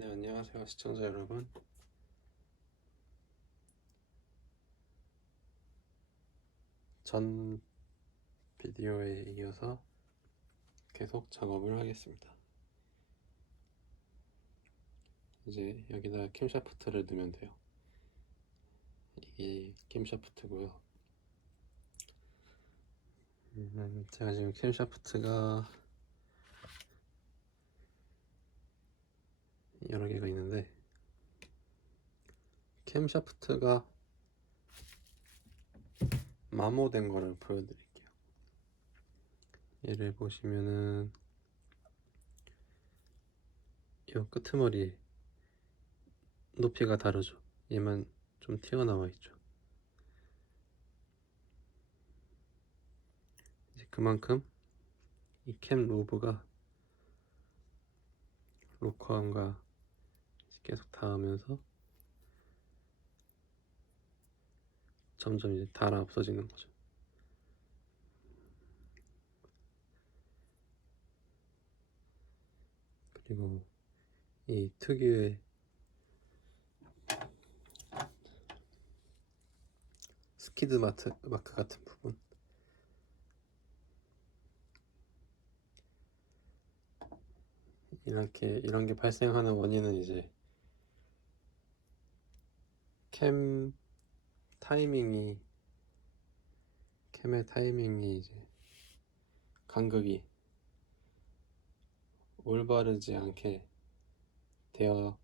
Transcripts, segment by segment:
네, 안녕하세요, 시청자 여러분. 전 비디오에 이어서 계속 작업을 하겠습니다. 이제 여기다 캠샤프트를 넣으면 돼요. 이게 캠샤프트고요. 제가 지금 캠샤프트가 여러 개가 있는데, 캠샤프트가 마모된 거를 보여드릴게요. 얘를 보시면은 이 끄트머리 높이가 다르죠. 얘만 좀 튀어나와 있죠. 이제 그만큼 이 캠 로브가 로커함과 계속 닿으면서 점점 이제 닳아 없어지는 거죠. 그리고 이 특유의 스키드 마크 같은 부분, 이런 게 발생하는 원인은 이제 캠 타이밍이 캠의 타이밍이 이제 간극이 올바르지 않게 되어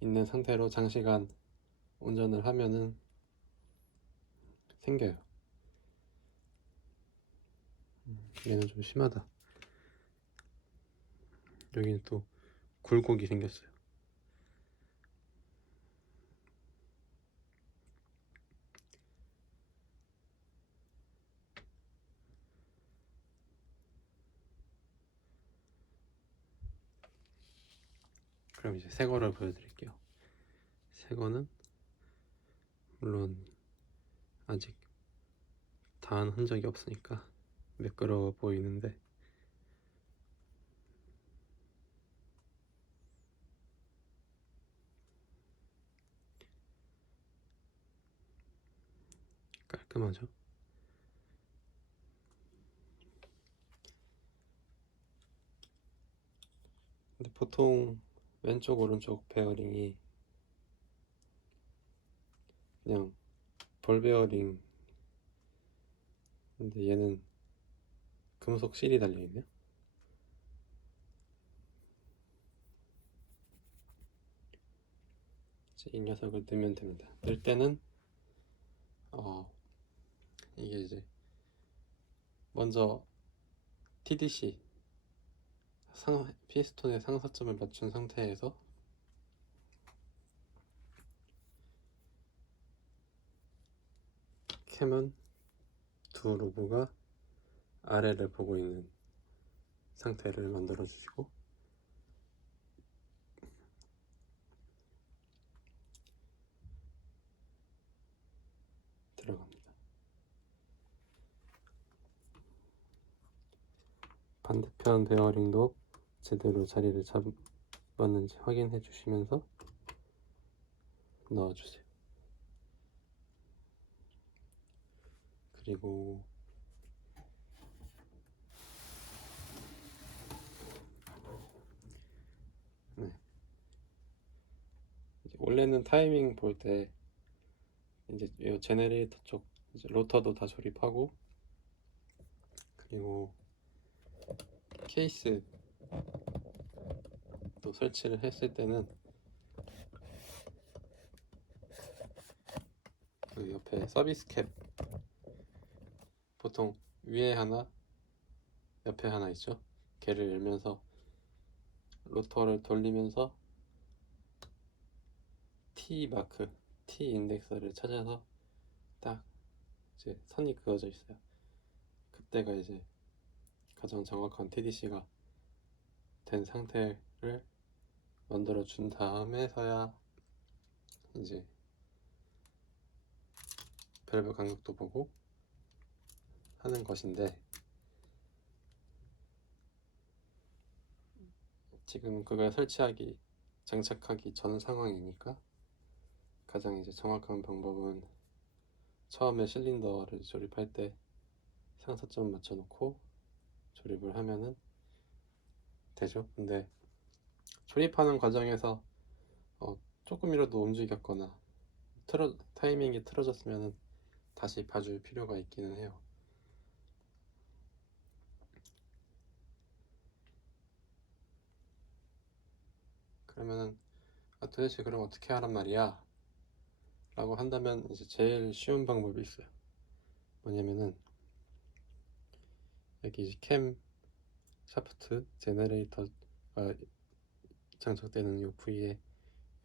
있는 상태로 장시간 운전을 하면은 생겨요. 얘는 좀 심하다. 여기는 또 굴곡이 생겼어요. 그럼 이제 새 거를 보여드릴게요. 새 거는 물론 아직 닿은 흔적이 없으니까 매끄러워 보이는데, 깔끔하죠? 근데 보통 왼쪽 오른쪽 베어링이 그냥 볼 베어링, 근데 얘는 금속 실이 달려있네요. 이 녀석을 넣으면 됩니다. 넣을 때는 이게 이제 먼저 TDC 피스톤의 상사점을 맞춘 상태에서 캠은 두 로브가 아래를 보고 있는 상태를 만들어 주시고, 들어갑니다. 반대편 베어링도 제대로 자리를 잡았는지 확인해 주시면서 넣어주세요. 그리고 원래는 타이밍 볼 때 이제 이 제네레이터 쪽 이제 로터도 다 조립하고, 그리고 케이스 또 설치를 했을 때는 그 옆에 서비스 캡, 보통 위에 하나 옆에 하나 있죠. 걔를 열면서 로터를 돌리면서 T 마크, T 인덱스를 찾아서 딱 이제 선이 그어져 있어요. 그때가 이제 가장 정확한 TDC가 된 상태를 만들어 준 다음에서야 이제 밸브 간격도 보고 하는 것인데, 지금 그걸 설치하기 장착하기 전 상황이니까 가장 이제 정확한 방법은 처음에 실린더를 조립할 때 상사점 맞춰놓고 조립을 하면은 되죠. 근데 조립하는 과정에서 조금이라도 움직였거나 타이밍이 틀어졌으면 다시 봐줄 필요가 있기는 해요. 그러면은 도대체 그럼 어떻게 하란 말이야? 라고 한다면 이제 제일 쉬운 방법이 있어요. 뭐냐면은 여기 캠 샤프트 제너레이터가 장착되는 이 부위에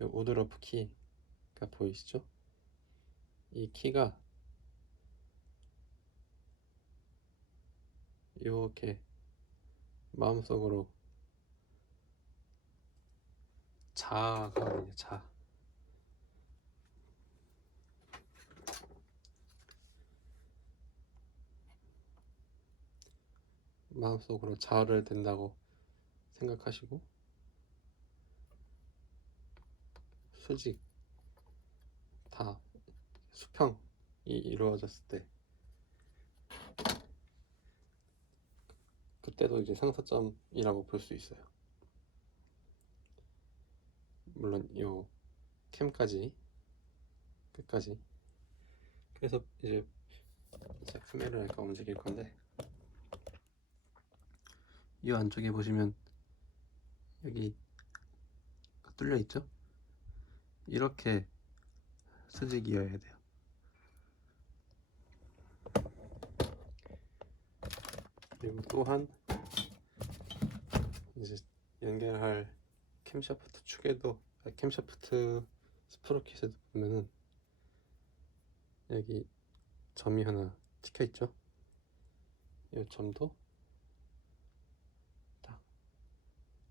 이 우드러프 키가 보이시죠? 이 키가 이렇게 마음속으로 자거든요. 자. 마음속으로 자를 된다고 생각하시고 수직 다 수평이 이루어졌을 때 그때도 이제 상사점이라고 볼 수 있어요. 물론 요 캠까지 끝까지. 그래서 이제 카메라를 약간 움직일 건데 이 안쪽에 보시면 여기 뚫려 있죠? 이렇게 수직이어야 돼요. 그리고 또한 이제 연결할 캠샤프트 축에도 캠샤프트 스프로킷에도 보면은 여기 점이 하나 찍혀 있죠? 이 점도 딱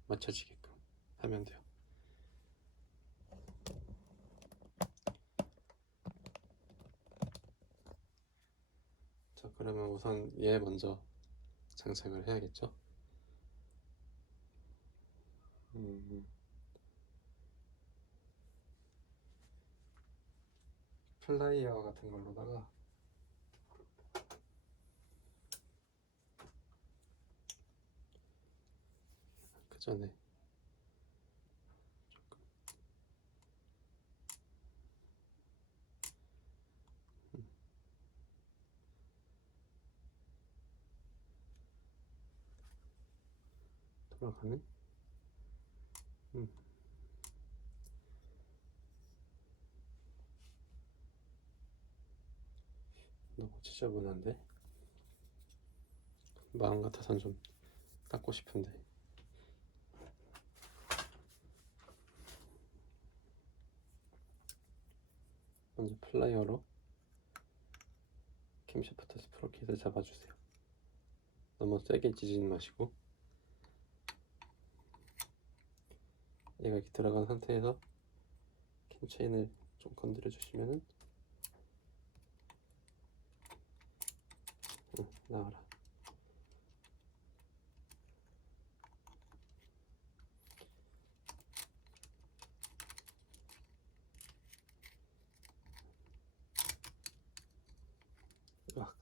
맞춰지게끔 하면 돼요. 자, 그러면 우선 얘 먼저 장착을 해야겠죠? 플라이어 같은 걸로다가 그 전에 돌아가네. 너무 지저분한데 마음 같아선 좀 닦고 싶은데. 먼저 플라이어로 캠샤프트 스프로킷을 잡아주세요. 너무 세게 찢지 마시고 얘가 이렇게 들어간 상태에서 캠체인을 좀 건드려 주시면은 나와라. 으악.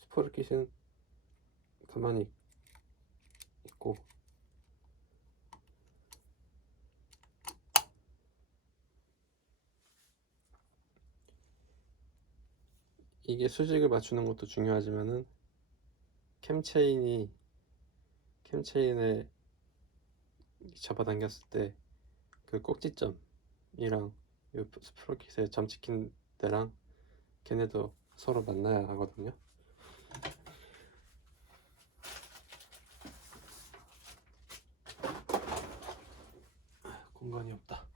스프로킷은 가만히 있고 이게 수직을 맞추는 것도 중요하지만은 캠체인을 잡아당겼을 때 그 꼭지점이랑 이 스프로킷에 점 찍힌 데랑 걔네도 서로 만나야 하거든요. 공간이 없다.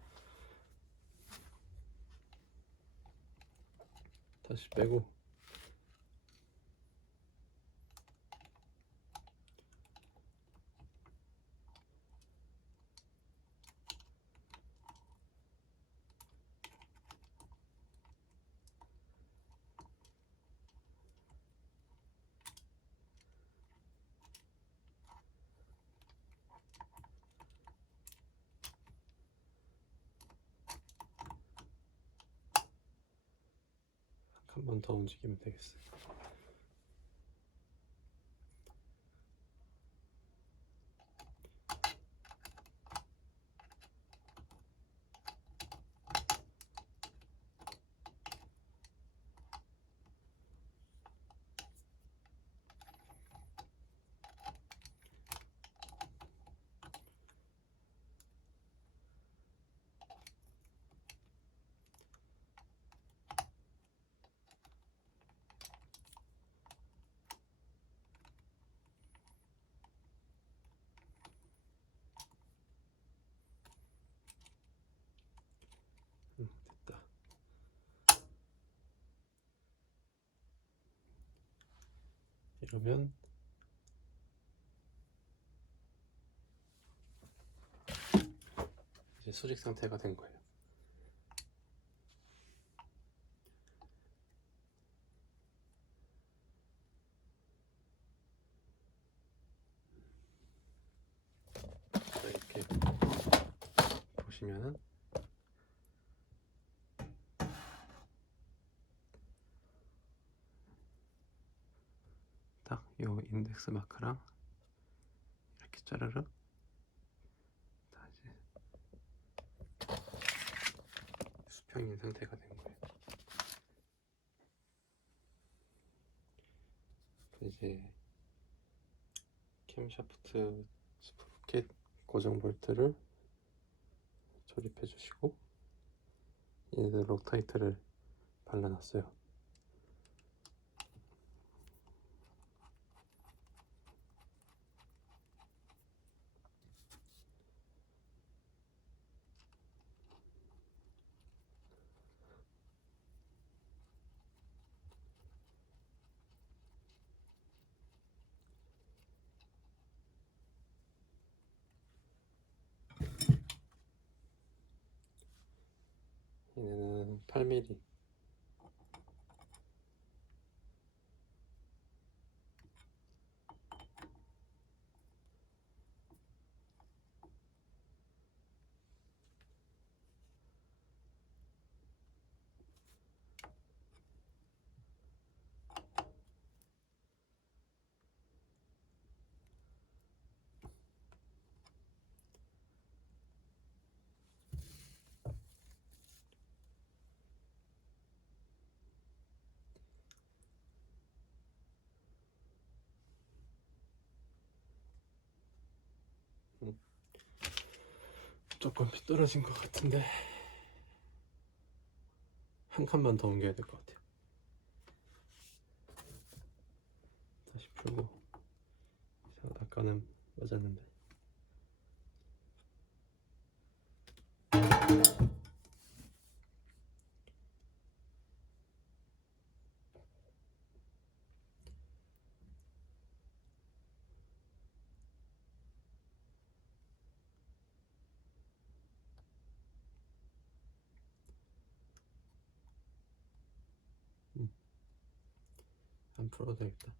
다시 빼고 한 번 더 움직이면 되겠어요. 됐다. 이러면 이제 수직 상태가 된 거예요. 자, 이렇게 보시면은 딱 요 인덱스 마크랑 이렇게 짜르륵 다 이제 수평인 상태가 된 거예요. 이제 캠샤프트 스프켓 고정 볼트를 조립해 주시고 얘들 록타이트를 발라놨어요. 얘네는 8mm. 조금 삐뚤어진 것 같은데 한 칸만 더 옮겨야 될 것 같아요. 다시 풀고 아까는 맞았는데 안 풀어도 되겠다.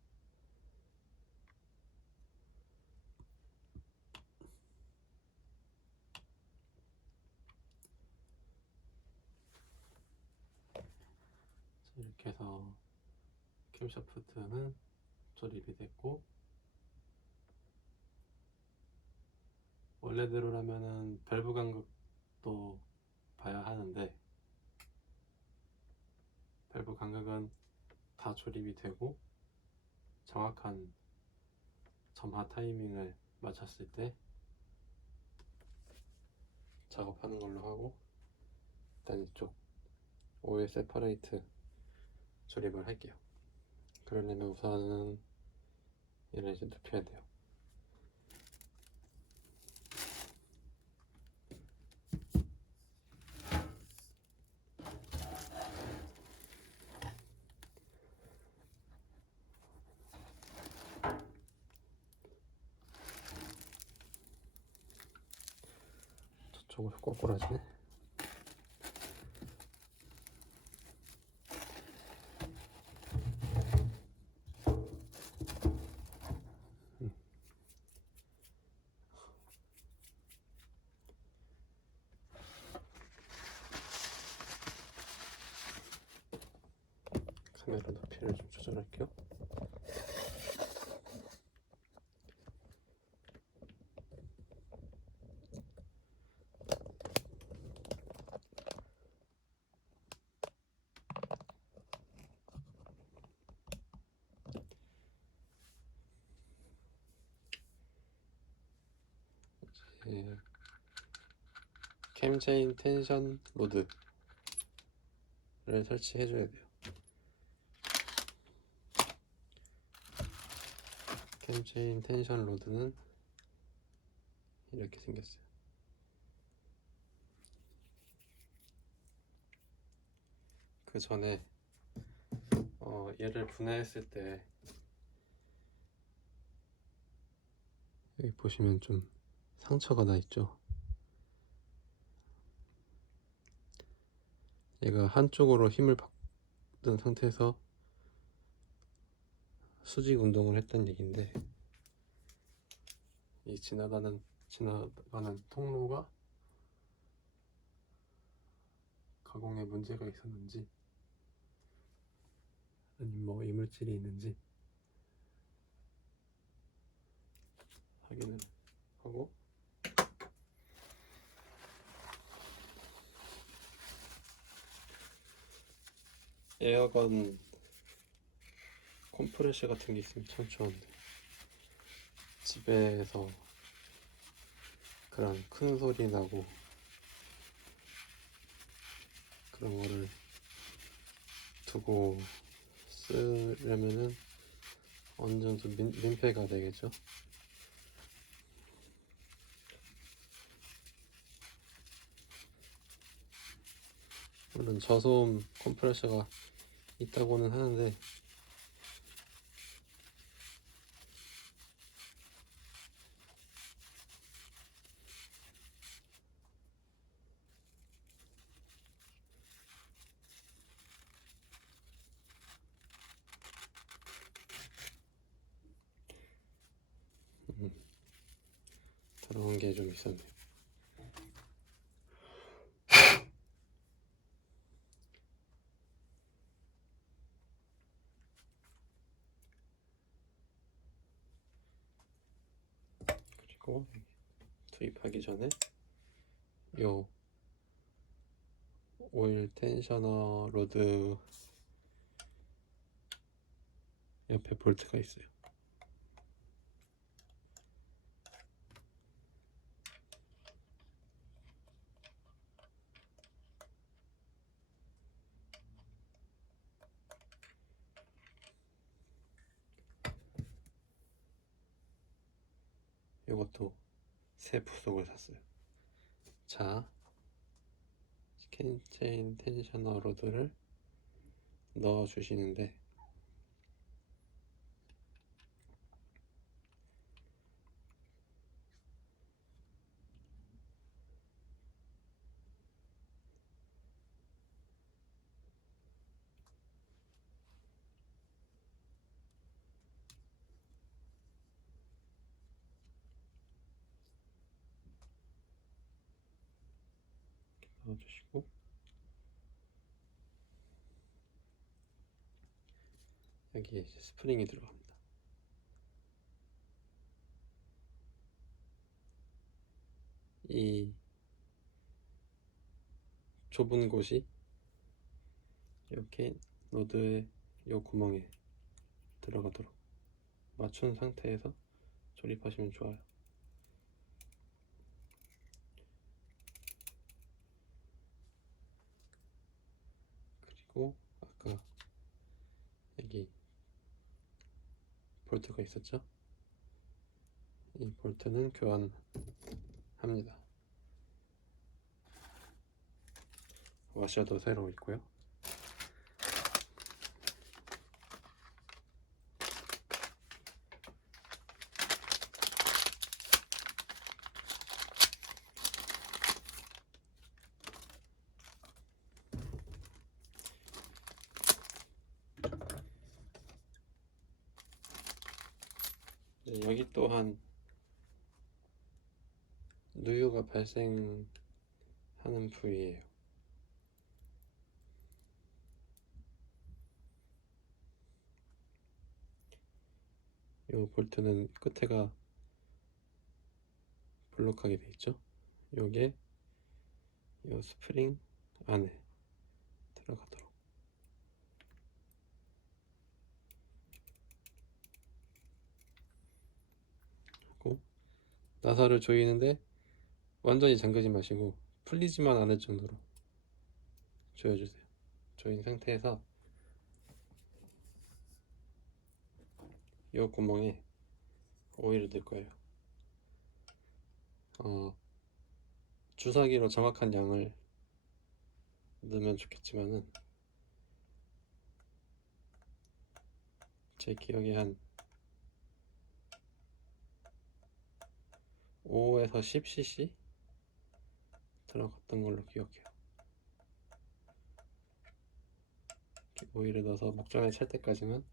이렇게 해서 캠샤프트는 조립이 됐고, 원래대로라면은 밸브 간격도 봐야 하는데 밸브 간격은 다 조립이 되고 정확한 점화 타이밍을 맞췄을 때 작업하는 걸로 하고, 일단 이쪽 오일 세퍼레이트 조립을 할게요. 그러려면 우선은 얘를 이제 눕혀야 돼요. 저쪽으로 꼬꾸라지네. 카메라 높이를 좀 조절할게요. 캠체인 텐션 로드를 설치해 줘야 돼요. 캠체인 텐션 로드는 이렇게 생겼어요. 그 전에 얘를 분해했을 때 여기 보시면 좀 상처가 나 있죠. 얘가 한쪽으로 힘을 받은 상태에서 수직 운동을 했던 얘기인데, 이 지나가는 통로가 가공에 문제가 있었는지 아니면 뭐 이물질이 있는지 확인을 하고, 에어건 컴프레셔 같은 게 있으면 참 좋은데, 집에서 그런 큰 소리 나고 그런 거를 두고 쓰려면은 어느 정도 민폐가 되겠죠. 물론 저소음 컴프레셔가 있다고는 하는데, 들어온 게 좀 있었네요. 그리고 투입하기 전에 요 오일 텐셔너 로드 옆에 볼트가 있어요. 이것도 새 부속을 샀어요. 자, 캠체인 텐셔너 로드를 넣어 주시는데, 넣어주시고, 여기에 이제 스프링이 들어갑니다. 이 좁은 곳이 이렇게 로드의 요 구멍에 들어가도록 맞춘 상태에서 조립하시면 좋아요. 그리고 아까 여기 볼트가 있었죠? 이 볼트는 교환합니다. 와셔도 새로 있고요. 여기 또한 누유가 발생하는 부위예요. 요 볼트는 끝에가 블록하게 돼 있죠. 요게 요 스프링 안에 들어가도록. 하고 나사를 조이는데 완전히 잠그지 마시고 풀리지만 않을 정도로 조여주세요. 조인 상태에서 이 구멍에 오일을 넣을 거예요. 주사기로 정확한 양을 넣으면 좋겠지만은 제 기억에 한 5에서 10cc 들어갔던 걸로 기억해요. 오일을 넣어서 목전에 찰 때까지만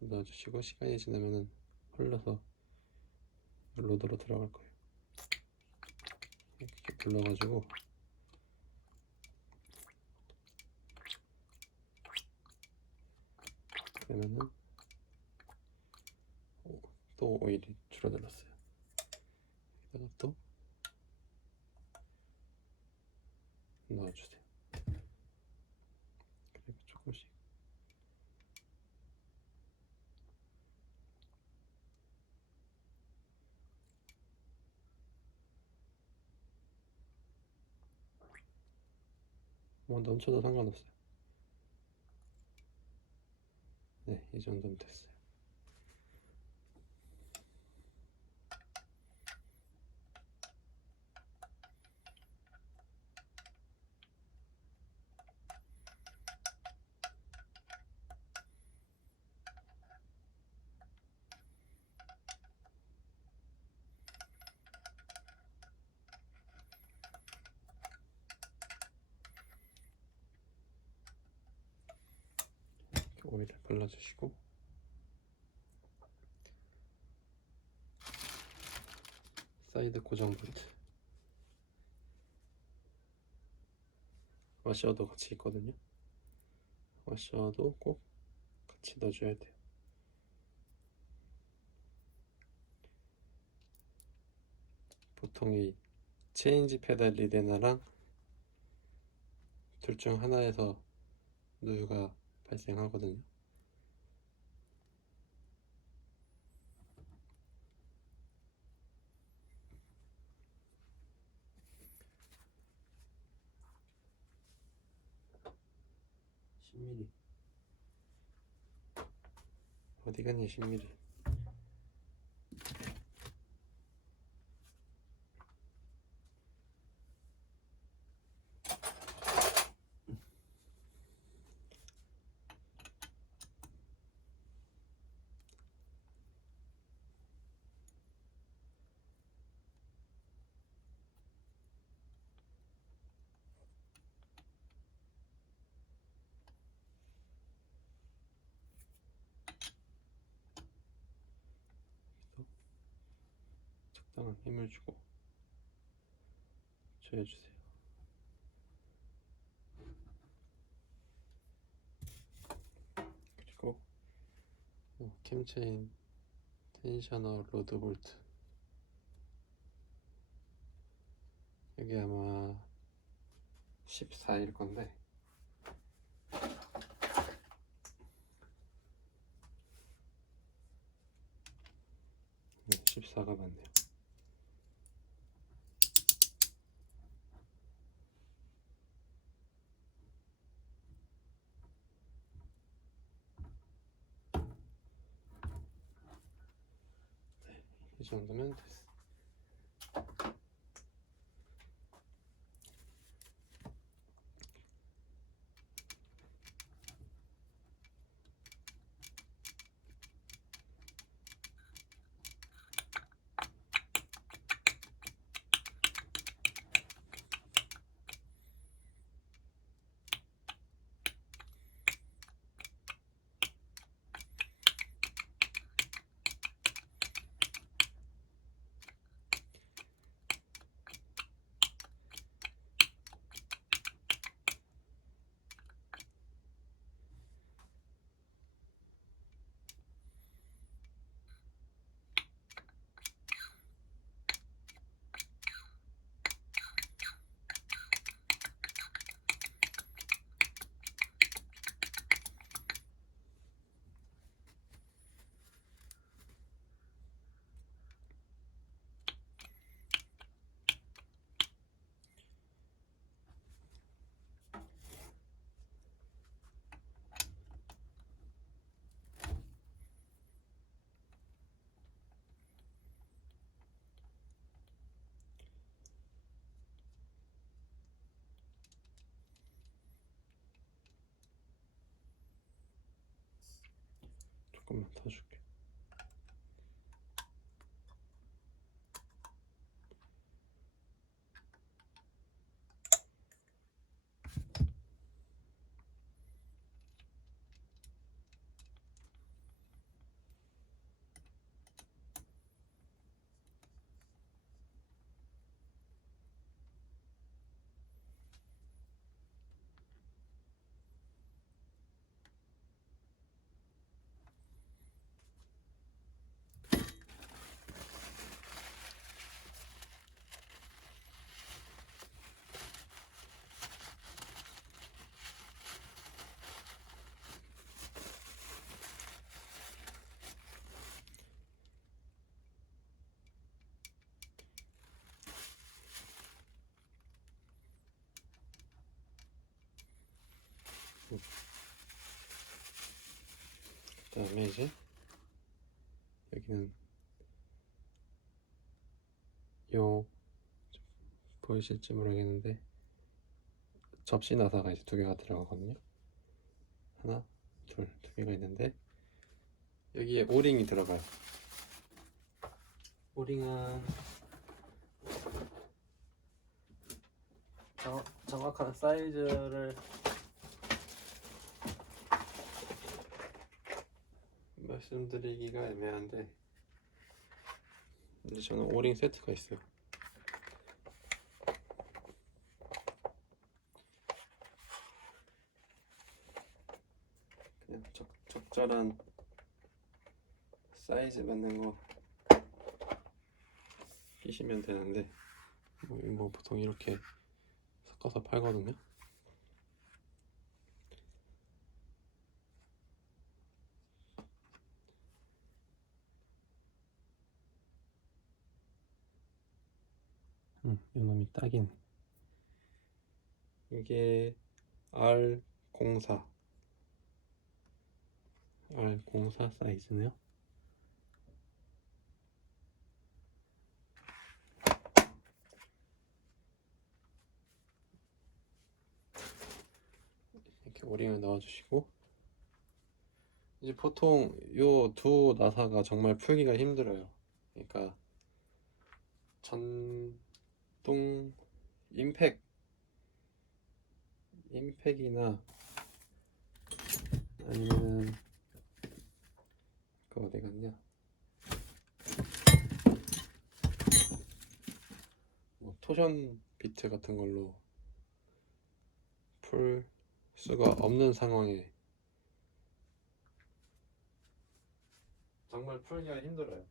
넣어주시고 시간이 지나면은 흘러서 로드로 들어갈 거예요. 이렇게 불러가지고 그러면은 또 오일이 줄어들었어요. 여기다가 또 넣어주세요. 그리고 조금씩 뭐 넘쳐도 상관없어요. 네, 이 정도면 됐어요. 오일을 발라주시고 사이드 고정 볼트 와셔도 같이 있거든요. 와셔도 꼭 같이 넣어줘야 돼요. 보통 이 체인지 페달 리데나랑 둘 중 하나에서 누유가 발생하거든요. 어디 갔니 10mm. 적당한 힘을 주고 조여주세요. 그리고 캠체인 텐셔너 로드 볼트 여기 아마 14일 건데 네, 14가 맞네요. 네, 이 정도면 됐어. 조금만 더 줄게. 그다음에 이제 여기는 요 보이실지 모르겠는데 접시 나사가 이제 2개가 들어가거든요. 하나, 둘, 2개가 있는데 여기에 오링이 들어가요. 오링은 정확한 사이즈를 말씀드리기가 애매한데 이제 저는 오링 세트가 있어요. 그냥 적절한 사이즈 맞는 거 끼시면 되는데 뭐 보통 이렇게 섞어서 팔거든요. 이놈이 딱이네. 이게 R04 사이즈네요. 이렇게 오링을 넣어주시고 이제 보통 요 2 나사가 정말 풀기가 힘들어요. 그러니까 전동 임팩이나 아니면은 그 어디 갔냐? 뭐 토션 비트 같은 걸로 풀 수가 없는 상황에 정말 풀기가 힘들어요.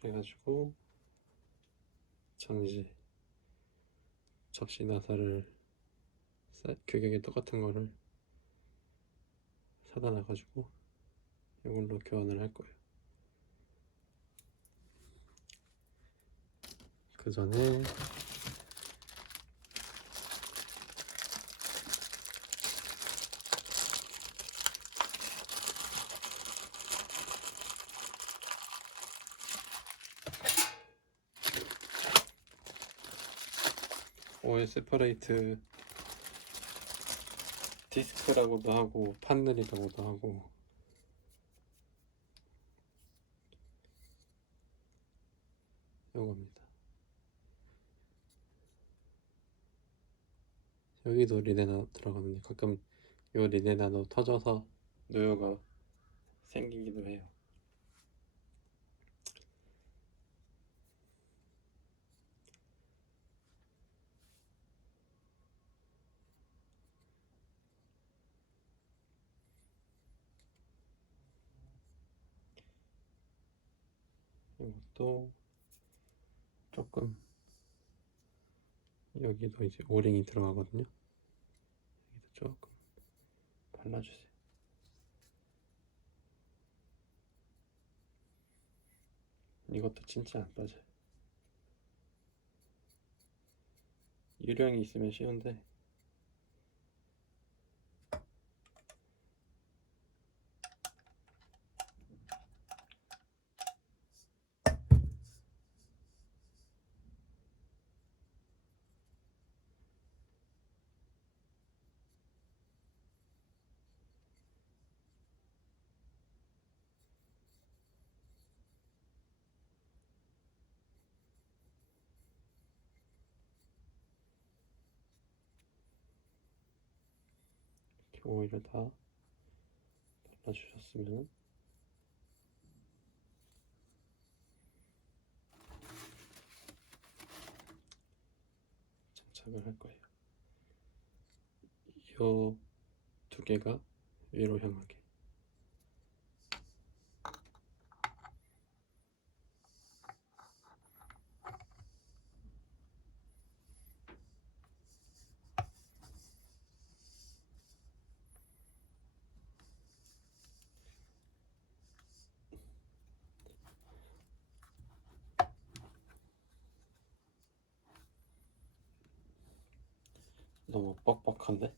그래가지고 저는 이제 접시 나사를 규격이 똑같은 거를 사다 놔가지고 이걸로 교환을 할 거예요. 그 전에 오일 세퍼레이트 디스크라고도 하고 판넬이라고도 하고 요겁니다. 여기도 리네나 들어가는데 가끔 요 리네나도 터져서 노여가 생기기도 해요. 이것도 조금 여기도 이제 오링이 들어가거든요. 여기도 조금 발라주세요. 이것도 진짜 안 빠져요. 유령이 있으면 쉬운데 오일을 다 발라주셨으면 장착을 할 거예요. 이 두 개가 위로 향하게. 너무 뻑뻑한데?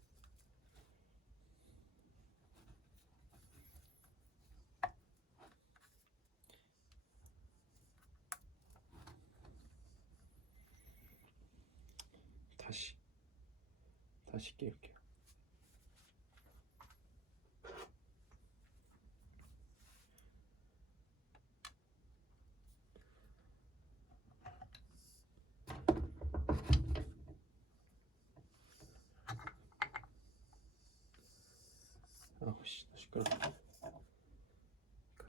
다시 끼울게요. 아우씨, 시끄러워.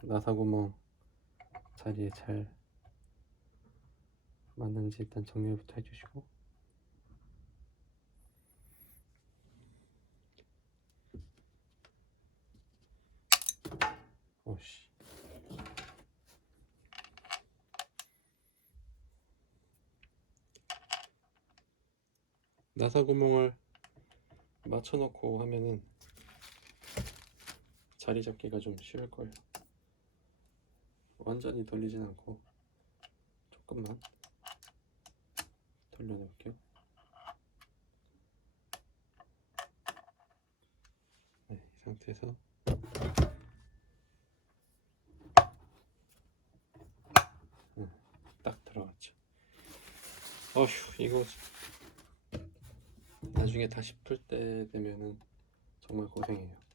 나사구멍 자리에 잘 맞는지 일단 정리부터 해주시고, 오씨, 나사구멍을 맞춰놓고 하면은 자리 잡기가 좀 쉬울 거예요. 완전히 돌리진 않고 조금만 돌려놓을게요. 네, 이 상태에서 딱 들어갔죠. 어휴, 이거 나중에 다시 풀 때 되면은 정말 고생해요.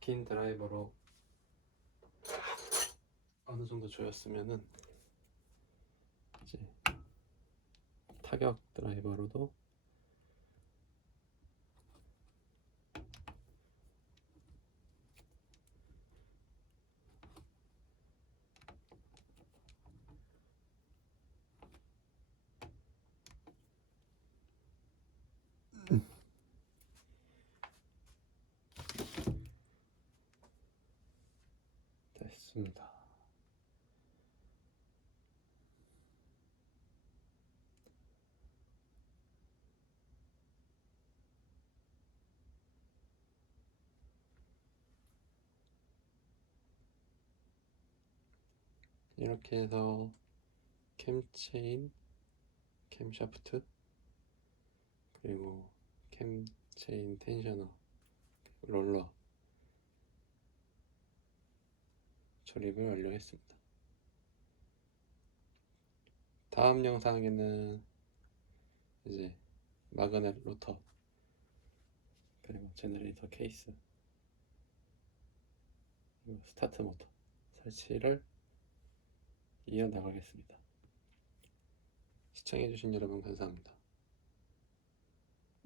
긴 드라이버로 어느 정도 조였으면은 이제 타격 드라이버로도 됐습니다. 이렇게 해서 캠체인, 캠샤프트, 그리고 캠체인 텐셔너, 롤러 조립을 완료했습니다. 다음 영상에는 이제 마그넷 로터 그리고 제너레이터 케이스 그리고 스타트 모터 설치를 이어나가겠습니다. 시청해주신 여러분 감사합니다.